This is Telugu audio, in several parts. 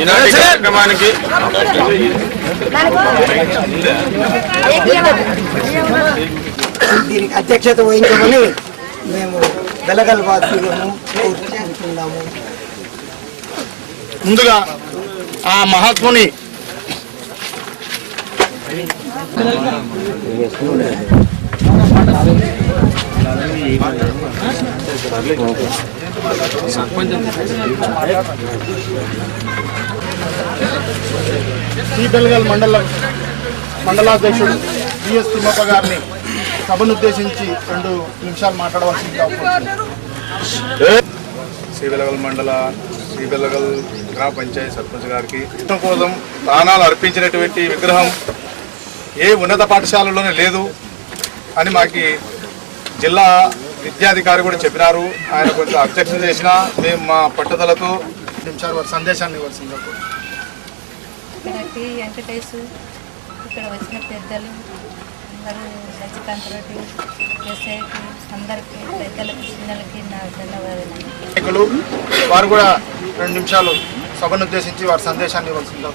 ఈనాటి కార్యక్రమానికి దీనికి అధ్యక్షత వహించమని మేము బెలగల్ వాసులను కోరుకుంటున్నాము. ముందుగా ఆ మహాత్ముని శ్రీ బెలగల్ మండలాధ్యక్షుడు బిఎస్ తిమ్మప్ప గారిని సభనుద్దేశించి 2 నిమిషాలు మాట్లాడవలసిందిగా శ్రీ బెలగల్ గ్రామ పంచాయతీ సర్పంచ్ గారికి ఇష్టం కోసం ప్రాణాలు అర్పించినటువంటి విగ్రహం ఏ ఉన్నత పాఠశాలలోనే లేదు అని మాకి జిల్లా విద్యాధికారి కూడా చెప్పినారు. ఆయన కొంచెం అబ్జెక్షన్ చేసినా మేము మా పట్టుదలతో నిమిషాలు వారి సందేశాన్ని ఇవ్వాల్సిందిగా వెంకటేశ్ ఇక్కడ వచ్చిన పెద్దలు అందరూ లక్ష్మీకాంత్ రెడ్డి ఎస్ఐకి అందరికీ పెద్దలకి చిన్నలకి నా ధన్యవాదాలు. వారు కూడా 2 నిమిషాలు సభను ఉద్దేశించి వారి సందేశాన్ని ఇవ్వాల్సిందిగా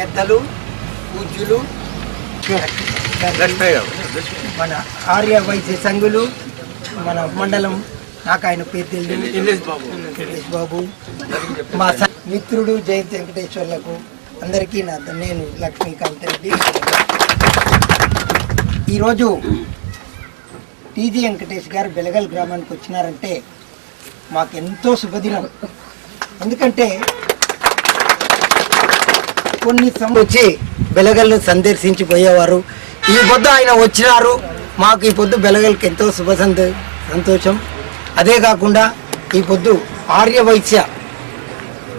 పెద్దలు పూజ్యులు మన ఆర్య వైద్య సంఘులు మన మండలం నాకు ఆయన పేరు తెలియదు బాబు మా మిత్రుడు జయంత్ వెంకటేశ్వర్లకు అందరికీ నేను లక్ష్మీకాంత్ రెడ్డి. ఈరోజు టీజీ వెంకటేష్ గారు బెలగల్ గ్రామానికి వచ్చినారంటే మాకెంతో శుభదినం. ఎందుకంటే కొన్ని వచ్చి బెలగల్ను సందర్శించి పోయేవారు. ఈ పొద్దు ఆయన వచ్చినారు. మాకు ఈ పొద్దు బెలగల్కి ఎంతో సంతోషం. అదే కాకుండా ఈ పొద్దు ఆర్యవైశ్య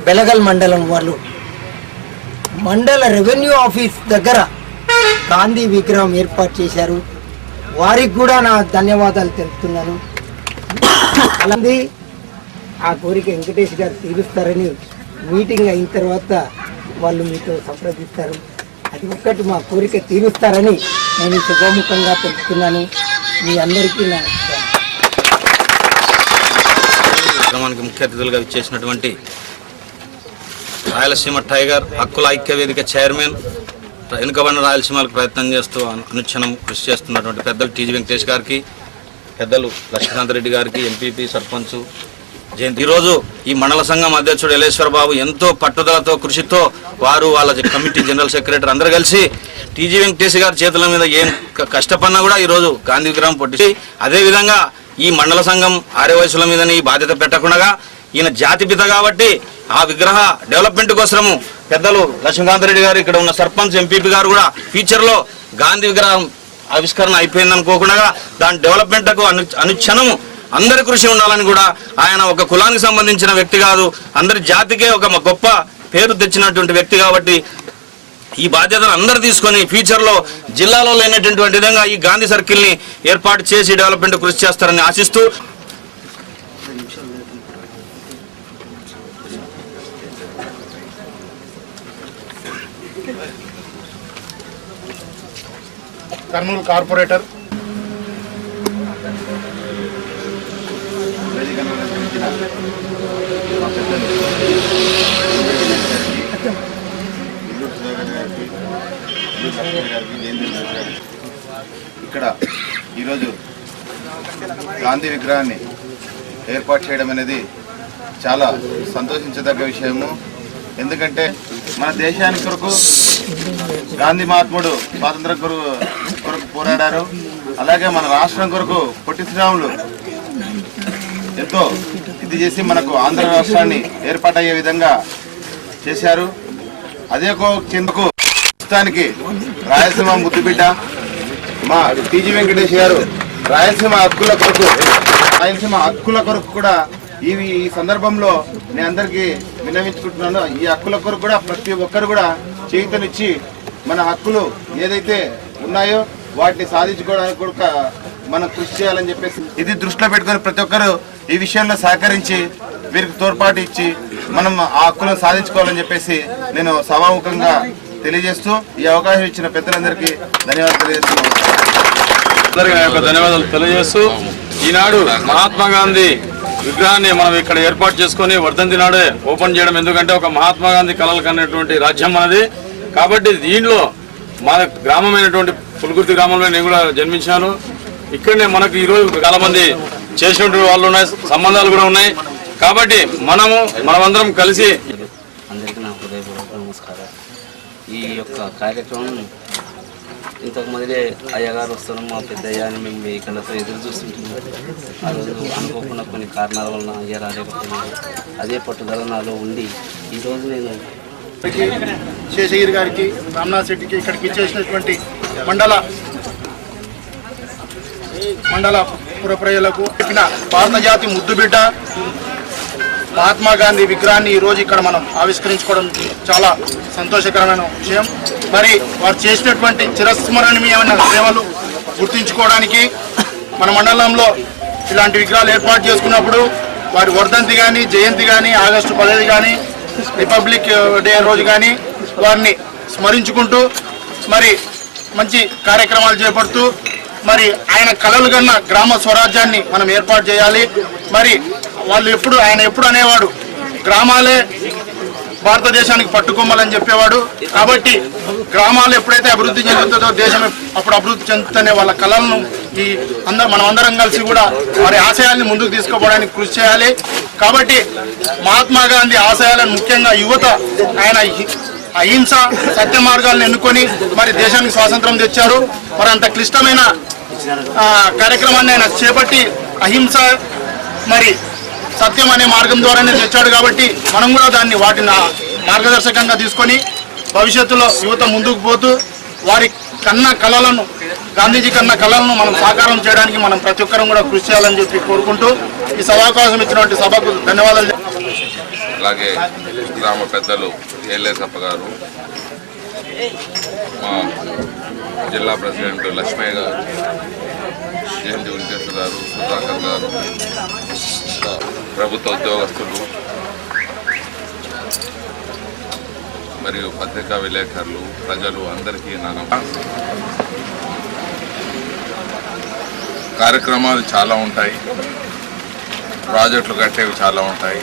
బెలగల్ మండలం వాళ్ళు మండల రెవెన్యూ ఆఫీస్ దగ్గర గాంధీ విగ్రహం ఏర్పాటు చేశారు. వారికి కూడా నా ధన్యవాదాలు తెలుపుతున్నాను. అలాగే ఆ కోరిక వెంకటేష్ గారు తీరుస్తారని మీటింగ్ అయిన తర్వాత వాళ్ళు మీతో సంప్రదిస్తారు. అది ఒక్కటి మా కోరిక తీరుస్తారని నేను శుభముఖంగా తెలుపుతున్నాను. మీ అందరికీ నా కార్యక్రమానికి ముఖ్య అతిథులుగా ఇచ్చేసినటువంటి రాయలసీమ టైగర్ హక్కుల ఐక్య వేదిక చైర్మన్, వెనుకబడిన రాయలసీమలకు ప్రయత్నం చేస్తూ అనుక్షణం కృషి చేస్తున్నటువంటి పెద్దలు టీజీ వెంకటేష్ గారికి, పెద్దలు లక్ష్మీకాంత్ రెడ్డి గారికి, ఎంపీపీ సర్పంచ్ జయంతి. ఈరోజు ఈ మండల సంఘం అధ్యక్షుడు ఎలేశ్వర బాబు ఎంతో పట్టుదలతో కృషితో వారు వాళ్ళ కమిటీ జనరల్ సెక్రటరీ అందరూ కలిసి టీజీ వెంకటేష్ గారి చేతుల మీద ఏం కష్టపడినా కూడా ఈరోజు గాంధీ విగ్రహం పొట్టి, అదేవిధంగా ఈ మండల సంఘం ఆర్యవయసుల మీదని ఈ బాధ్యత పెట్టకుండా ఈయన జాతిపిత కాబట్టి ఆ విగ్రహ డెవలప్మెంట్ కోసము పెద్దలు లక్ష్మీకాంత్ రెడ్డి గారు, ఇక్కడ ఉన్న సర్పంచ్ ఎంపీపీ గారు కూడా ఫ్యూచర్లో గాంధీ విగ్రహం ఆవిష్కరణ అయిపోయిందనుకోకుండా దాని డెవలప్మెంట్కు అనుక్షణము అందరి కృషి ఉండాలని కూడా, ఆయన ఒక కులానికి సంబంధించిన వ్యక్తి కాదు, అందరి జాతికే ఒక గొప్ప పేరు తెచ్చినటువంటి వ్యక్తి కాబట్టి ఈ బాధ్యతను అందరూ తీసుకొని ఫ్యూచర్లో జిల్లాలో లేనటువంటి విధంగా ఈ గాంధీ సర్కిల్ని ఏర్పాటు చేసి డెవలప్మెంట్ కృషి చేస్తారని ఆశిస్తూ కర్నూలు కార్పొరేటర్ ఇక్కడ ఈరోజు గాంధీ విగ్రహాన్ని ఏర్పాటు చేయడం అనేది చాలా సంతోషించదగ్గ విషయము. ఎందుకంటే మన దేశానికి కొరకు గాంధీ మహాత్ముడు స్వాతంత్ర కొరకు పోరాడారు. అలాగే మన రాష్ట్రం కొరకు పొట్టి శ్రీరాములు ఎంతో ఇది చేసి మనకు ఆంధ్ర రాష్ట్రాన్ని ఏర్పాటయ్యే విధంగా చేశారు. అదే చెందుకు ప్రస్తుతానికి రాయలసీమ ముద్దుబిడ్డ మా టీజీ వెంకటేష్ గారు రాయలసీమ హక్కుల కొరకు కూడా ఈ సందర్భంలో నేను అందరికీ విన్నవించుకుంటున్నాను. ఈ హక్కుల కొరకు కూడా ప్రతి ఒక్కరు కూడా చేయూతనిచ్చి మన హక్కులు ఏదైతే ఉన్నాయో వాటిని సాధించుకోవడానికి కూడా మనం కృషి చేయాలని చెప్పేసి ఇది దృష్టిలో పెట్టుకొని ప్రతి ఒక్కరు ఈ విషయంలో సహకరించి వీరికి తోడ్పాటు ఇచ్చి మనం ఆ హక్కులను సాధించుకోవాలని చెప్పేసి నేను సభాముఖంగా తెలియజేస్తూ ఈ అవకాశం ఇచ్చిన పెద్దలందరికీ ధన్యవాదాలు తెలియజేస్తూ ఈనాడు మహాత్మా గాంధీ విగ్రహాన్ని మనం ఇక్కడ ఏర్పాటు చేసుకొని వర్ధంతి నాడే ఓపెన్ చేయడం. ఎందుకంటే ఒక మహాత్మా గాంధీ కలలు కన్నటువంటి రాజ్యం మనది. కాబట్టి దీనిలో మా గ్రామమైనటువంటి పులుకుర్తి గ్రామంలో నేను కూడా జన్మించాను. ఇక్కడనే మనకు ఈరోజు చాలా మంది చేసినటువంటి వాళ్ళు ఉన్నాయి, సంబంధాలు కూడా ఉన్నాయి. కాబట్టి మనమందరం కలిసి అందరికీ నా హృదయపూర్వక నమస్కారం. ఈ యొక్క కార్యక్రమం ఇంతకు మొదలే అయ్యగారు వస్తున్నాం మా పెద్దయ్య అని మేము వెహికల్లతో ఎదురు చూస్తుంటున్నాం. ఆ రోజు అనుకోకుండా కొన్ని కారణాల వలన అయ్య రాలేకపోయినారు. అదే పట్టుదల నాలో ఉండి ఈరోజు నేను శేషగిరి గారికి, రామ్నాథ్ రెడ్డికి, ఇక్కడికి ఇచ్చేసినటువంటి మండల పుర ప్రజలకు భారత జాతి ముద్దుబిడ్డ మహాత్మా గాంధీ విగ్రహాన్ని ఈరోజు ఇక్కడ మనం ఆవిష్కరించుకోవడం చాలా సంతోషకరమైన విషయం. మరి వారు చేసినటువంటి చిరస్మరణీయమైన సేవలు గుర్తించుకోవడానికి మన మండలంలో ఇలాంటి విగ్రహాలు ఏర్పాటు చేసుకున్నప్పుడు వారి వర్ధంతి కానీ, జయంతి కానీ, ఆగస్టు 15 కానీ, రిపబ్లిక్ డే రోజు కానీ వారిని స్మరించుకుంటూ మరి మంచి కార్యక్రమాలు చేపడుతూ మరి ఆయన కలలు కన్న గ్రామ స్వరాజ్యాన్ని మనం ఏర్పాటు చేయాలి. మరి ఆయన ఎప్పుడు అనేవాడు గ్రామాలే భారతదేశానికి పట్టుకొమ్మలని చెప్పేవాడు. కాబట్టి గ్రామాలు ఎప్పుడైతే అభివృద్ధి చెందుతుందో దేశం అప్పుడు అభివృద్ధి చెందుతుందనే వాళ్ళ కళలను మనం అందరం కలిసి కూడా వారి ఆశయాల్ని ముందుకు తీసుకుపోవడానికి కృషి చేయాలి. కాబట్టి మహాత్మా గాంధీ ఆశయాలను ముఖ్యంగా యువత ఆయన అహింస సత్య మార్గాలను ఎన్నుకొని మరి దేశానికి స్వాతంత్రం తెచ్చారు. మరి అంత క్లిష్టమైన కార్యక్రమాన్ని ఆయన చేపట్టి అహింస మరి సత్యం అనే మార్గం ద్వారానే తెచ్చాడు. కాబట్టి మనం కూడా వాటిని మార్గదర్శకంగా తీసుకొని భవిష్యత్తులో యువత ముందుకు పోతూ వారి గాంధీజీ కన్న కళలను మనం సాకారం చేయడానికి మనం ప్రతి ఒక్కరం కూడా కృషి చేయాలని చెప్పి కోరుకుంటూ ఈ సభావకాశం ఇచ్చినటువంటి సభకు ధన్యవాదాలు. అలాగే గ్రామ పెద్దలు ఏలేసప్ప గారు, మా జిల్లా ప్రెసిడెంట్ లక్ష్మయ్య గారు, జయంతి వెంకటేశ్వర గారు, సుధాకర్ గారు, ప్రభుత్వ ఉద్యోగస్తులు మరియు పత్రికా విలేకరులు, ప్రజలు అందరికీ కార్యక్రమాలు చాలా ఉంటాయి, ప్రాజెక్టులు కట్టేవి చాలా ఉంటాయి.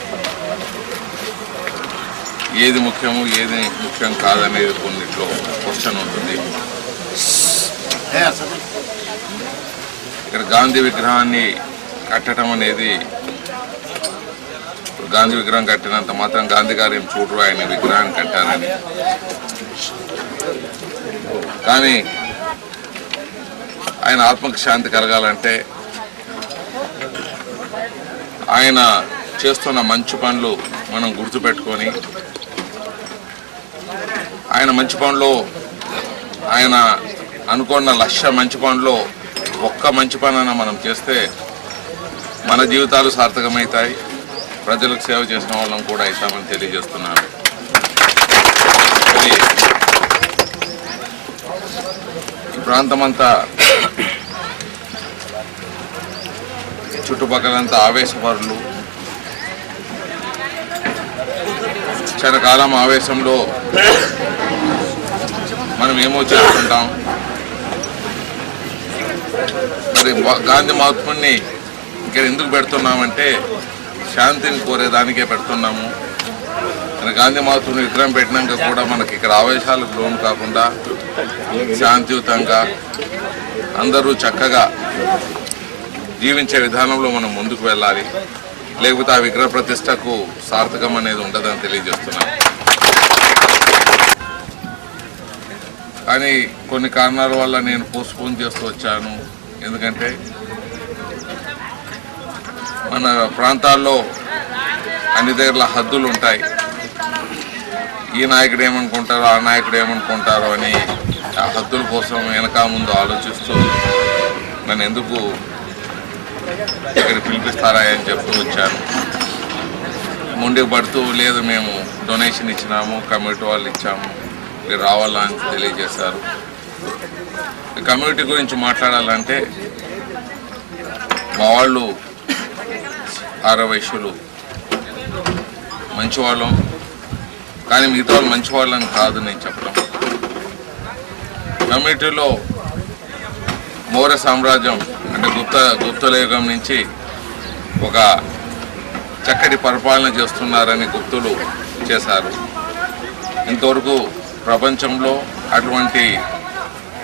ఏది ముఖ్యము ఏది ముఖ్యం కాదనేది కొన్నిట్లో క్వశ్చన్ ఉంటుంది. ఇక్కడ గాంధీ విగ్రహాన్ని కట్టడం అనేది, ఇప్పుడు గాంధీ విగ్రహం కట్టినంత మాత్రం గాంధీ గారు ఏం చూడరు ఆయన విగ్రహాన్ని కట్టారని. కానీ ఆయన ఆత్మకు శాంతి కలగాలంటే ఆయన చేస్తున్న మంచి పనులు మనం గుర్తుపెట్టుకొని ఆయన మంచి పనిలో ఆయన అనుకున్న లక్ష్య మంచి పనిలో ఒక్క మంచి పనైనా మనం చేస్తే మన జీవితాలు సార్థకమవుతాయి, ప్రజలకు సేవ చేసిన వాళ్ళం కూడా అవుతామని తెలియజేస్తున్నాను. ఈ ప్రాంతమంతా చుట్టుపక్కలంతా ఆవేశపరులు, క్షణకాలం ఆవేశంలో మనం ఏమో చేసుకుంటాం. మరి గాంధీ మహాత్ముడిని ఇక్కడ ఎందుకు పెడుతున్నామంటే శాంతిని కోరేదానికే పెడుతున్నాము. మరి గాంధీ మహాత్ముడిని విగ్రహం పెట్టినాక కూడా మనకి ఇక్కడ ఆవేశాలకు లోను కాకుండా శాంతియుతంగా అందరూ చక్కగా జీవించే విధానంలో మనం ముందుకు వెళ్ళాలి. లేకపోతే ఆ విగ్రహ ప్రతిష్టకు సార్థకం అనేది ఉండదని తెలియజేస్తున్నాను. కానీ కొన్ని కారణాల వల్ల నేను పోస్ట్పోన్ చేస్తూ వచ్చాను. ఎందుకంటే మన ప్రాంతాల్లో అన్ని దగ్గర హద్దులు ఉంటాయి. ఈ నాయకుడు ఏమనుకుంటారో ఆ నాయకుడు ఏమనుకుంటారో అని ఆ హద్దుల కోసం వెనక ముందు ఆలోచిస్తూ నన్ను ఎందుకు ఇక్కడ పిలిపిస్తారా అని చెప్తూ వచ్చాను. ముందుకు పడుతూ లేదు మేము డొనేషన్ ఇచ్చినాము, కమ్యూనిటీ వాళ్ళు ఇచ్చాము, మీరు రావాలా అని తెలియజేశారు. కమ్యూనిటీ గురించి మాట్లాడాలంటే మా వాళ్ళు ఆరవయసులు మంచివాళ్ళం, కానీ మిగతా వాళ్ళు మంచివాళ్ళని కాదు నేను చెప్పడం. కమ్యూనిటీలో మౌర్య సామ్రాజ్యం అంటే గుప్తుల యుగం నుంచి ఒక చక్కటి పరిపాలన చేస్తున్నారని గుప్తులు చేశారు. ఇంతవరకు ప్రపంచంలో అటువంటి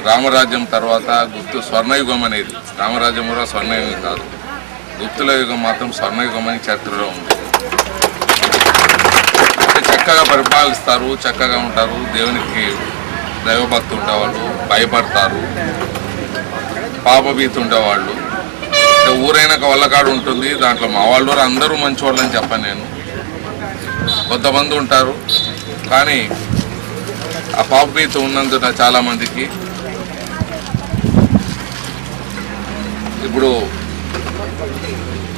రామరాజ్యం తర్వాత గుప్తు స్వర్ణయుగం అనేది, రామరాజ్యం కూడా స్వర్ణయుగం కాదు, గుప్తుల యుగం మాత్రం స్వర్ణయుగం అని చరిత్రలో ఉంది. చక్కగా పరిపాలిస్తారు, చక్కగా ఉంటారు, దేవునికి దైవభక్తి ఉండేవాళ్ళు, భయపడతారు, పాపభీతి ఉండేవాళ్ళు. ఊరైనాక వల్లకాడు ఉంటుంది, దాంట్లో మా వాళ్ళు అందరూ మంచి వాళ్ళు అని చెప్పాను నేను. కొంతమంది ఉంటారు కానీ ఆ పాపభీతి ఉన్నందున చాలామందికి ఇప్పుడు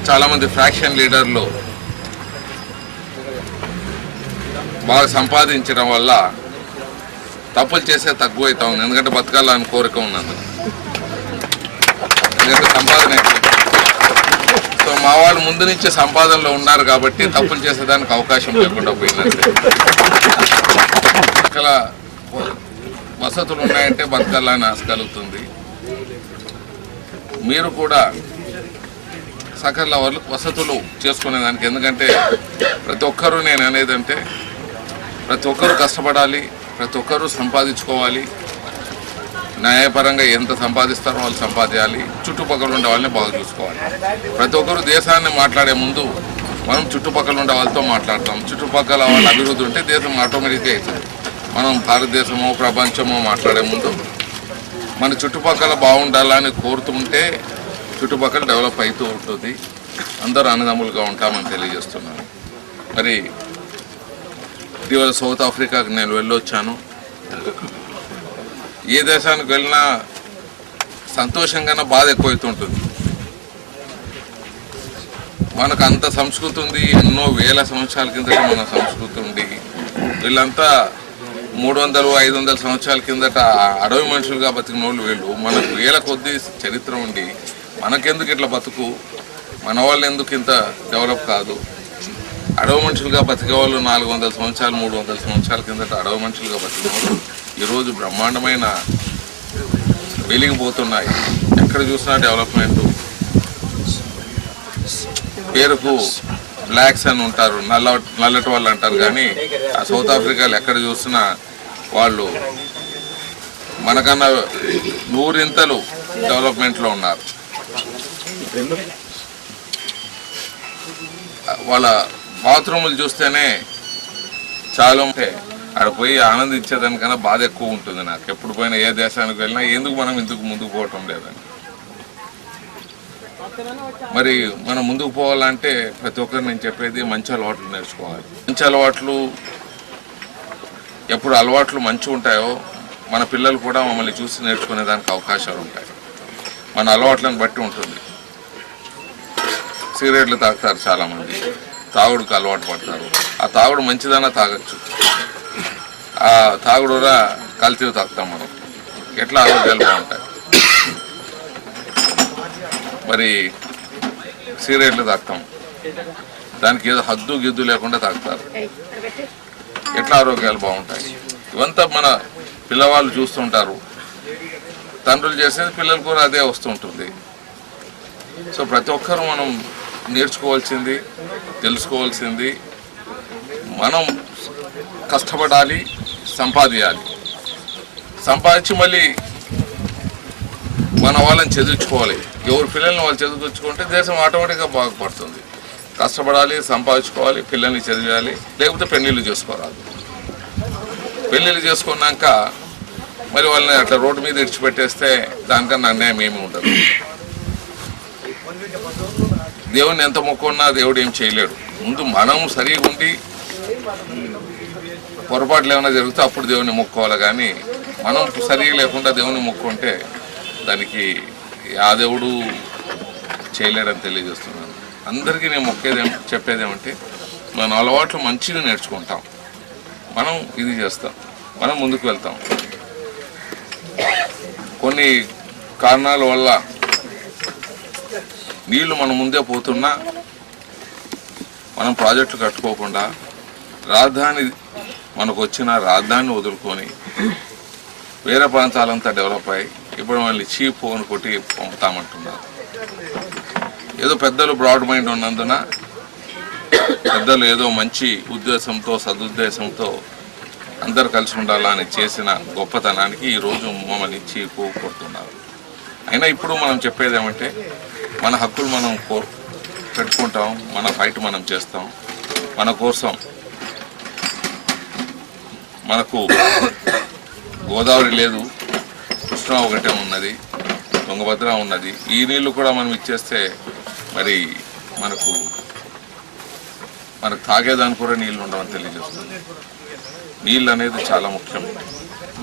చాలామంది ఫ్రాక్షన్ లీడర్లు బాగా సంపాదించడం వల్ల తప్పులు చేసే తక్కువ అవుతా ఉంది. ఎందుకంటే బతకాలని కోరిక ఉన్నందుకు, ఎందుకంటే సంపాదన ఎక్కువ. సో మా వాళ్ళు ముందు నుంచే సంపాదనలో ఉన్నారు కాబట్టి తప్పులు చేసేదానికి అవకాశం లేకుండా పోయిందంటే. అక్కడ వసతులు ఉన్నాయంటే బతకాలని ఆశ కలుగుతుంది. మీరు కూడా సకల వసతులు చేసుకునేదానికి, ఎందుకంటే ప్రతి ఒక్కరూ నేను అనేదంటే ప్రతి ఒక్కరూ కష్టపడాలి, ప్రతి ఒక్కరూ సంపాదించుకోవాలి. న్యాయపరంగా ఎంత సంపాదిస్తారో వాళ్ళు సంపాదించాలి, చుట్టుపక్కల ఉండే వాళ్ళని బాగా చూసుకోవాలి. ప్రతి ఒక్కరు దేశాన్ని మాట్లాడే ముందు మనం చుట్టుపక్కల ఉండే వాళ్ళతో మాట్లాడతాం. చుట్టుపక్కల వాళ్ళ అభివృద్ధి ఉంటే దేశం ఆటోమేటిక్గా అవుతుంది. మనం భారతదేశమో ప్రపంచమో మాట్లాడే ముందు మన చుట్టుపక్కల బాగుండాలని కోరుతుంటే చుట్టుపక్కల డెవలప్ అవుతూ ఉంటుంది. అందరూ అన్నదమ్ములుగా ఉంటామని తెలియజేస్తున్నాను. మరి ఇటీవల సౌత్ ఆఫ్రికాకి నేను వెళ్ళొచ్చాను. ఏ దేశానికి వెళ్ళినా సంతోషంగానే బాధ ఎక్కువైతుంటుంది. మనకు అంత సంస్కృతి ఉంది, ఎన్నో వేల సంవత్సరాల కిందట మన సంస్కృతి ఉంది. వీళ్ళంతా 300-500 సంవత్సరాల కిందట అడవి మనుషులుగా బతికిన వాళ్ళు వీళ్ళు. మనకు వేల కొద్ది చరిత్ర ఉండి మనకెందుకు ఇట్లా బతుకు, మన వాళ్ళు ఎందుకు ఇంత డెవలప్ కాదు? అడవి మనుషులుగా బతికే వాళ్ళు 400 సంవత్సరాలు 300 సంవత్సరాల కిందట అడవి మనుషులుగా బతికిన వాళ్ళు ఈరోజు బ్రహ్మాండమైన వెలిగిపోతున్నాయి. ఎక్కడ చూసినా డెవలప్మెంట్. పేరుకు బ్లాక్స్ అని ఉంటారు, నల్లటి వాళ్ళు అంటారు, కానీ ఆ సౌత్ ఆఫ్రికాలో ఎక్కడ చూసినా వాళ్ళు మనకన్నా 100 డెవలప్మెంట్లో ఉన్నారు. వాళ్ళ బాత్రూములు చూస్తేనే చాలా ఉంటే ఆడ పోయి ఆనందించేదానికన్నా బాధ ఎక్కువ ఉంటుంది నాకు. ఎప్పుడు పోయినా ఏ దేశానికి వెళ్ళినా ఎందుకు మనం ఇందుకు ముందుకు పోవటం లేదని. మరి మనం ముందుకు పోవాలంటే ప్రతి ఒక్కరు నేను చెప్పేది మంచి అలవాట్లు నేర్చుకోవాలి. మంచి అలవాట్లు ఎప్పుడు అలవాట్లు మంచి ఉంటాయో మన పిల్లలు కూడా మమ్మల్ని చూసి నేర్చుకునే దానికి అవకాశాలు ఉంటాయి. మన అలవాట్లను బట్టి ఉంటుంది. సిగరెట్లు తాగుతారు చాలామంది, తాగుడుకు అలవాటు పడతారు. ఆ తాగుడు మంచిదన్నా తాగొచ్చు, ఆ తాగుడురా కల్తీ తాగుతాం మనం. ఎట్లా ఆరోగ్యాలు బాగుంటాయి. మరి సిగరెట్లు తాగుతాం, దానికి ఏదో హద్దు గిద్దు లేకుండా తాగుతారు. ఎట్లా ఆరోగ్యాలు బాగుంటాయి? ఇవంతా మన పిల్లవాళ్ళు చూస్తుంటారు. తండ్రులు చేసేది పిల్లలు కూడా అదే వస్తుంటుంది. సో ప్రతి ఒక్కరూ మనం నేర్చుకోవాల్సింది, తెలుసుకోవాల్సింది, మనం కష్టపడాలి, సంపాదించాలి. సంపాదించి మళ్ళీ మన వాళ్ళని చదివించుకోవాలి. ఎవరి పిల్లల్ని వాళ్ళు చదివించుకుంటే దేశం ఆటోమేటిక్గా బాగుపడుతుంది. కష్టపడాలి, సంపాదించుకోవాలి, పిల్లల్ని చదివేయాలి, లేకపోతే పెళ్ళిళ్ళు చేసుకోరాదు. పెళ్ళిళ్ళు చేసుకున్నాక మరి వాళ్ళని అట్లా రోడ్డు మీద ఇడిచిపెట్టేస్తే దానికన్నా అన్యాయం ఏమీ ఉండదు. దేవుని ఎంత మొక్కున్నా దేవుడు ఏం చేయలేడు. ముందు మనం సరిగా ఉండి పొరపాట్లు ఏమైనా జరిగితే అప్పుడు దేవుని మొక్కోవాలి. కానీ మనం సరిగా లేకుండా దేవుని మొక్కుంటే దానికి ఆ దేవుడు చేయలేడని తెలియజేస్తున్నాను. అందరికీ నేను చెప్పేదేమంటే మన అలవాట్లు మంచిగా నేర్చుకుంటాం, మనం ఇది చేస్తాం, మనం ముందుకు వెళ్తాం. కొన్ని కారణాల వల్ల నీళ్లు మన ముందే పోతున్నా మనం ప్రాజెక్టులు కట్టుకోకుండా రాజధాని మనకు వచ్చిన రాజధానిని వదులుకొని వేరే ప్రాంతాలంతా డెవలప్ అయ్యి ఇప్పుడు మళ్ళీ చీప్ ఫోన్ కొట్టి పంపుతామంటున్నారు. ఏదో పెద్దలు బ్రాడ్ మైండ్ ఉన్నందున పెద్దలు ఏదో మంచి ఉద్దేశంతో సదుద్దేశంతో అందరు కలిసి ఉండాలని చేసిన గొప్పతనానికి ఈరోజు మమ్మల్ని చీపు కొడుతున్నారు. అయినా ఇప్పుడు మనం చెప్పేది ఏమంటే మన హక్కులు మనం పెట్టుకుంటాం, మన ఫైట్ మనం చేస్తాం. మన కోసం మనకు గోదావరి లేదు, కృష్ణా ఒకటే ఉన్నది, తుంగభద్ర ఉన్నది. ఈ నీళ్లు కూడా మనం ఇచ్చేస్తే మరి మనకు తాగేదానికి కూడా నీళ్ళు ఉండవని తెలియజేస్తుంది. నీళ్ళు అనేది చాలా ముఖ్యం.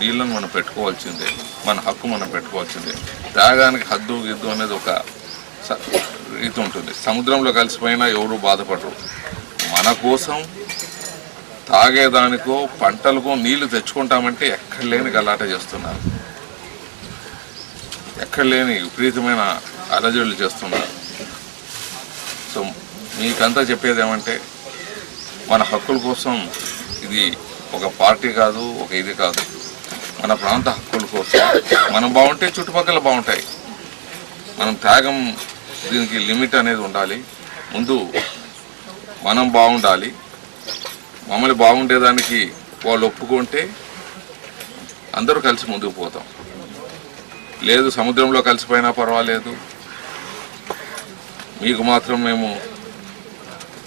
నీళ్ళను మనం పెట్టుకోవాల్సిందే, మన హక్కు మనం పెట్టుకోవాల్సిందే. తాగడానికి హద్దు గిద్దు అనేది ఒక రీతి ఉంటుంది. సముద్రంలో కలిసిపోయినా ఎవరు బాధపడరు. మన కోసం తాగేదానికో పంటలకో నీళ్లు తెచ్చుకుంటామంటే ఎక్కడ లేని గలాట చేస్తున్నారు, ఎక్కడ లేని విపరీతమైన అలజడులు చేస్తున్నారు. సో మీకంతా చెప్పేది ఏమంటే మన హక్కుల కోసం ఇది ఒక పార్టీ కాదు, ఒక ఇది కాదు. మన ప్రాంత హక్కుల కోసం మనం బాగుంటే చుట్టుపక్కల బాగుంటాయి. మనం త్యాగం దీనికి లిమిట్ అనేది ఉండాలి. ముందు మనం బాగుండాలి, మమ్మల్ని బాగుండేదానికి వాళ్ళు ఒప్పుకుంటే అందరూ కలిసి ముందుకు పోతాం. లేదు సముద్రంలో కలిసిపోయినా పర్వాలేదు, మీకు మాత్రం మేము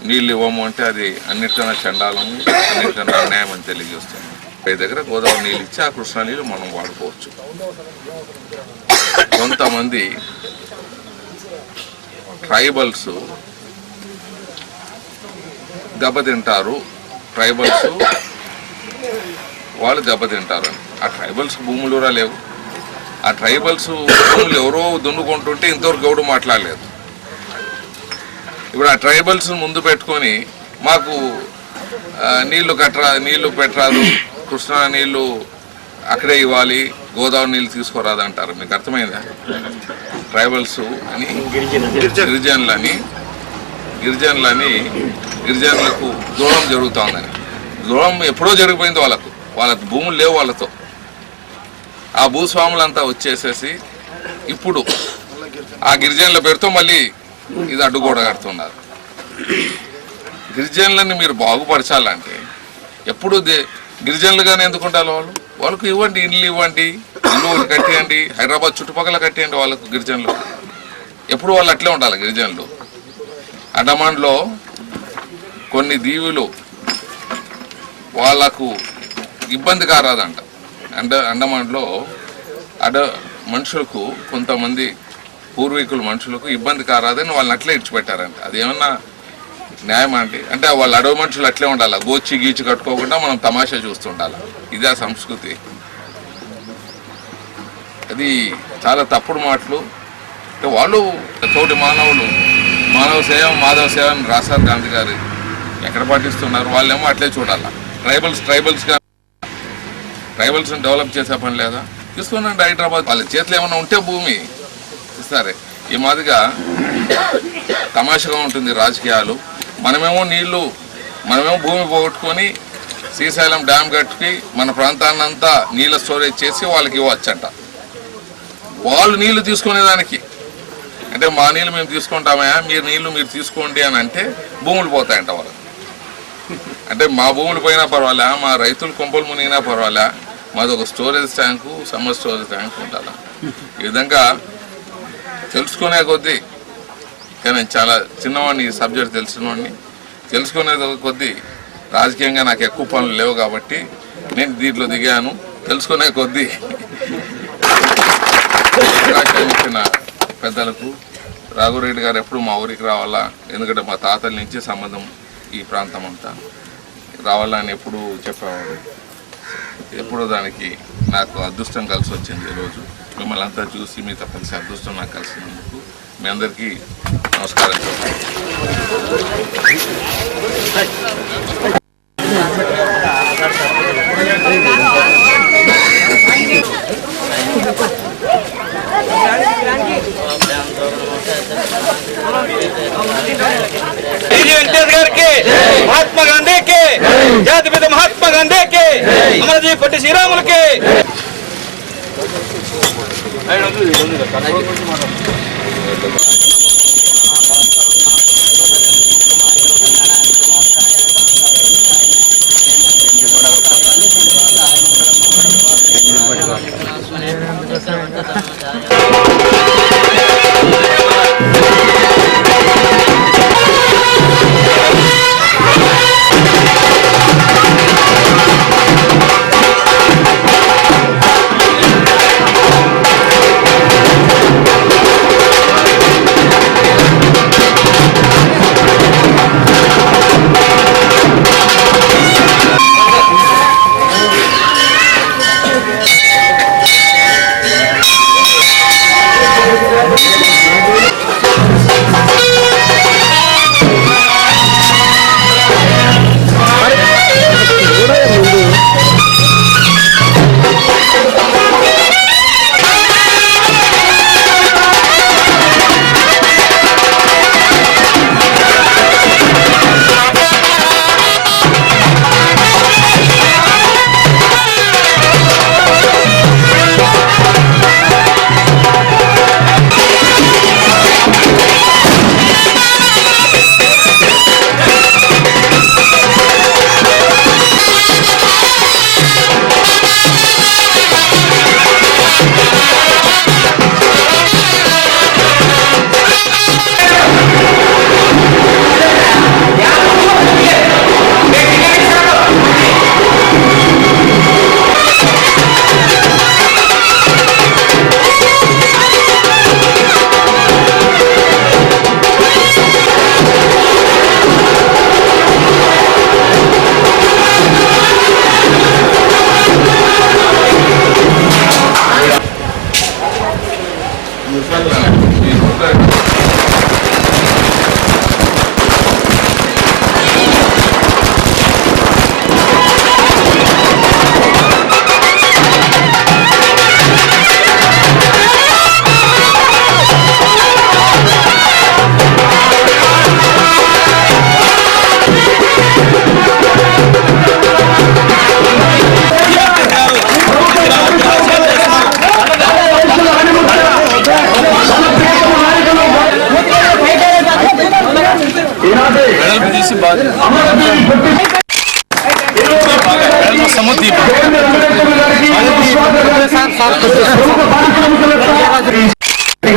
నీళ్ళు ఇవ్వము అంటే అది అన్నిటికన్నా చండాలము, అన్నిటికన్నా అన్యాయం అని తెలియజేస్తున్నాం. పై దగ్గర గోదావరి నీళ్ళు ఇచ్చి ఆ కృష్ణా నీళ్ళు మనం వాడుకోవచ్చు. కొంతమంది ట్రైబల్స్ దెబ్బతింటారు, ట్రైబల్స్ వాళ్ళు దెబ్బతింటారు అని. ఆ ట్రైబల్స్ భూములు లేవు. ఆ ట్రైబల్స్ భూములు ఎవరో దున్నుకుంటుంటే ఇంతవరకు ఎవడు మాట్లాడలేదు. ఇప్పుడు ఆ ట్రైబల్స్ ముందు పెట్టుకొని మాకు నీళ్లు పెట్టరాదు, కృష్ణా నీళ్లు అక్కడే ఇవ్వాలి, గోదావరి నీళ్ళు తీసుకోరాదు అంటారు. మీకు అర్థమైందా? ట్రైబల్స్ అని గిరిజనులకు దూరం జరుగుతుందని. దూరం ఎప్పుడో జరిగిపోయింది. వాళ్ళకు భూములు లేవు వాళ్ళతో. ఆ భూస్వాములంతా వచ్చేసేసి ఇప్పుడు ఆ గిరిజనుల పేరుతో మళ్ళీ ఇది అడ్డుగోడ కడుతున్నారు. గిరిజనులని మీరు బాగుపరచాలంటే ఎప్పుడు గిరిజనులుగానే ఎందుకు ఉండాలి? వాళ్ళకు ఇవ్వండి, ఇల్లు ఇవ్వండి, ఇల్లు ఒకటి కట్టేయండి, హైదరాబాద్ చుట్టుపక్కల కట్టేయండి వాళ్ళకు గిరిజనులు. ఎప్పుడు వాళ్ళు అట్లే ఉండాలి గిరిజనులు. అండమాన్లో కొన్ని దీవులు వాళ్ళకు ఇబ్బంది కారాదంట. అండమాన్లో మనుషులకు కొంతమంది పూర్వీకుల మనుషులకు ఇబ్బంది కారాదని వాళ్ళని అట్లే ఇచ్చిపెట్టారంట. అది ఏమన్నా న్యాయం అంటే వాళ్ళు అడవి మనుషులు అట్లే ఉండాలి, గోచి గీచి కట్టుకోకుండా మనం తమాషా చూస్తుండాలి. ఇదే సంస్కృతి. అది చాలా తప్పుడు మాటలు. వాళ్ళు తోటి మానవులు, మానవ సేవ మాధవ సేవ అని రాశారు గాంధీ గారు. ఎక్కడ పాటిస్తున్నారు? వాళ్ళేమో అట్లే చూడాలి. ట్రైబల్స్ని డెవలప్ చేసే పని లేదా? తీసుకున్నాండి హైదరాబాద్. వాళ్ళ చేతిలో ఏమైనా ఉంటే భూమి ఇస్తారే. ఈ మాదిరిగా తమాషగా ఉంటుంది రాజకీయాలు. మనమేమో భూమి పోగొట్టుకొని శ్రీశైలం డ్యామ్ కట్టుకి మన ప్రాంతాన్నంతా నీళ్ళ స్టోరేజ్ చేసి వాళ్ళకి ఇవ్వచ్చంట. వాళ్ళు నీళ్లు తీసుకునేదానికి అంటే మా నీళ్ళు మేము తీసుకుంటామయ్యా, మీరు తీసుకోండి అని అంటే భూములు పోతాయంట వాళ్ళు. అంటే మా భూములు పోయినా పర్వాలే, మా రైతులు కొంపలు మునిగినా పర్వాలే, మాది ఒక storage tank, summer storage tank ఉండాలి. ఈ విధంగా తెలుసుకునే కొద్దీ కానీ నేను చాలా చిన్నవాడిని, ఈ సబ్జెక్ట్ తెలిసినవాడిని. తెలుసుకునేది కొద్దీ రాజకీయంగా నాకు ఎక్కువ పనులు లేవు కాబట్టి నేను దీంట్లో దిగాను. తెలుసుకునే కొద్దీ ఇచ్చిన పెద్దలకు రాఘురెడ్డి గారు ఎప్పుడు మా ఊరికి రావాలా, ఎందుకంటే మా తాతల నుంచి సంబంధం ఈ ప్రాంతం అంతా రావాలా అని ఎప్పుడు చెప్పేవాడు. ఎప్పుడు దానికి నాకు అదృష్టం కలిసి వచ్చింది. ఈరోజు మిమ్మల్ని అంతా చూసి మీతో కలిసి అదృష్టం నాకు కలిసినందుకు మీ అందరికీ నమస్కారం చెప్పాలి. వెంకటేష్ గారికి, మహాత్మా గాంధీకి, జాతిపిత మహాత్మా గాంధీకి, అమరజీ పొట్టి శ్రీరాములకి.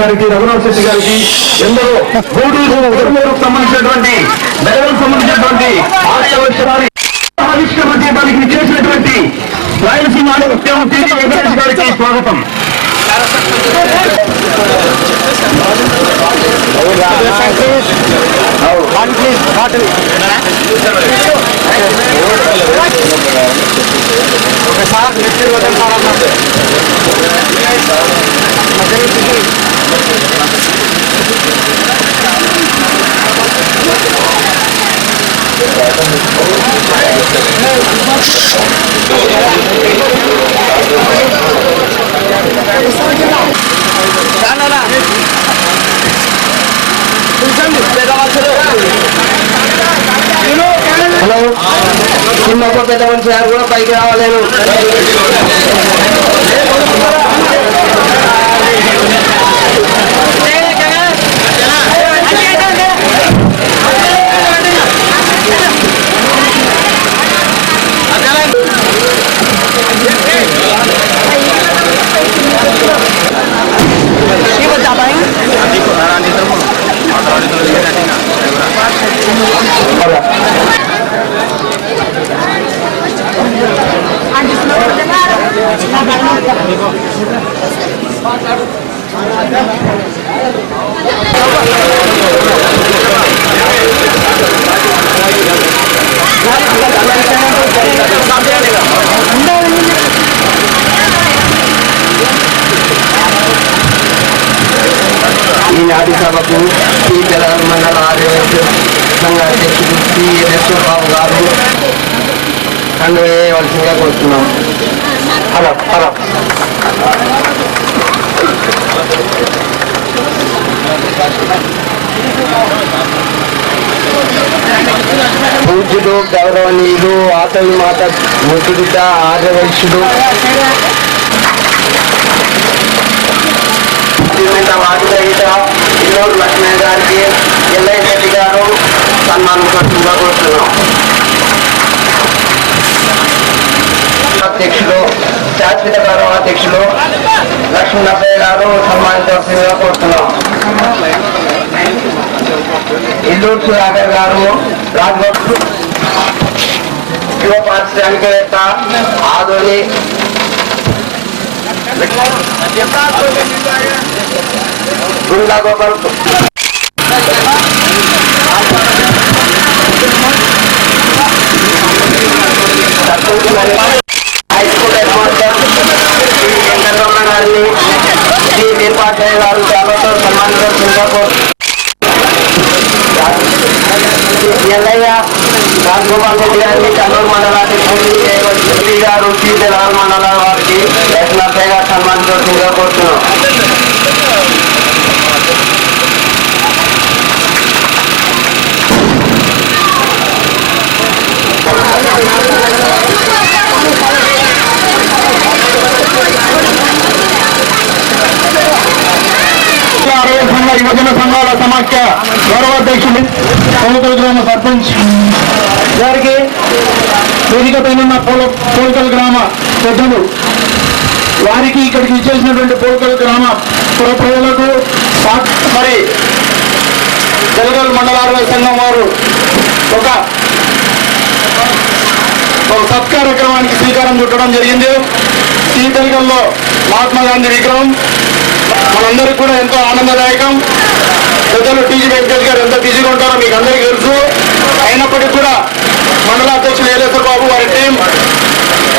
గారికి, రఘునాథ్ శెట్టి గారికి, ఎందరో సంబంధించినటువంటి బెలగలకు సంబంధించినటువంటి ఆవిష్కరణ చేయడానికి చేసినటువంటి రాయలసీమ ముఖ్యమంత్రి వెంకటేష్ గారికి స్వాగతం. హలో, చిన్నప్పుడు పెద్ద మనిషి గారు కూడా పైకి రావాలేను. Ini ఈనాటి సభకు శ్రీ బెలగల్ మండల ఆర్యవైశ్య సంఘ అధ్యక్షుడు శ్రీ బాబు గారు వేయవలసిందిగా కోరుతున్నాం. హలో పూజ్యుడు గౌరవనీయులు ఆతవి మాత ముద్దుబిడ్డ ఆర్యవైశ్యుడు వాటిగీత ఇల్లూరు లక్ష్మీ గారికి ఎల్ఐ రెడ్డి గారు సన్మానించవలసిందిగా కోరుతున్నాం. అధ్యక్షులు శాశ్వత గౌరవ అధ్యక్షులు లక్ష్మీనరసయ్య గారు సన్మానించవలసిందిగా కోరుతున్నాం. ఇల్లూరు సుధాకర్ గారు రాజగోడు యువ పారిశ్రామికవేత్త Adoni Gunda Gopal high school head master Shri Venkataramana గారిని శ్రీ వీరపాఠయ్య గారు సేవతో సన్మానించవలసిందిగా ఎల్లయ్య రాజగోపాల్ రెడ్డి గారిని కర్నూలు మండలానికి గారు శ్రీ బెలగల్ మండల వారికి లక్ష్మీనరసయ్య గారు సన్మానించవలసిందిగా కోరుతున్నాం. యువజన సంఘాల సమాఖ్య గౌరవాధ్యక్షులు పోలకల్ గ్రామ సర్పంచ్ గారికి వేదికపైన పోలకల్ గ్రామ పెద్దలు వారికి ఇక్కడికి ఇచ్చేసినటువంటి పోలకల్ గ్రామ పుర ప్రజలకు మరి బెలగల్ మండల సంఘం వారు ఒక సత్కార్యక్రమానికి శ్రీకారం చుట్టడం జరిగింది. ఈ బెలగల్లో మహాత్మా గాంధీ విగ్రహం మనందరికీ కూడా ఎంతో ఆనందదాయకం. పెద్దలు టీజీ వెంకటేష్ గారు ఎంత బిజీగా ఉంటారో మీకు అందరికీ తెలుసు. అయినప్పటికీ కూడా మండల అధ్యక్షులు ఏలేశ్వర బాబు వారి టీం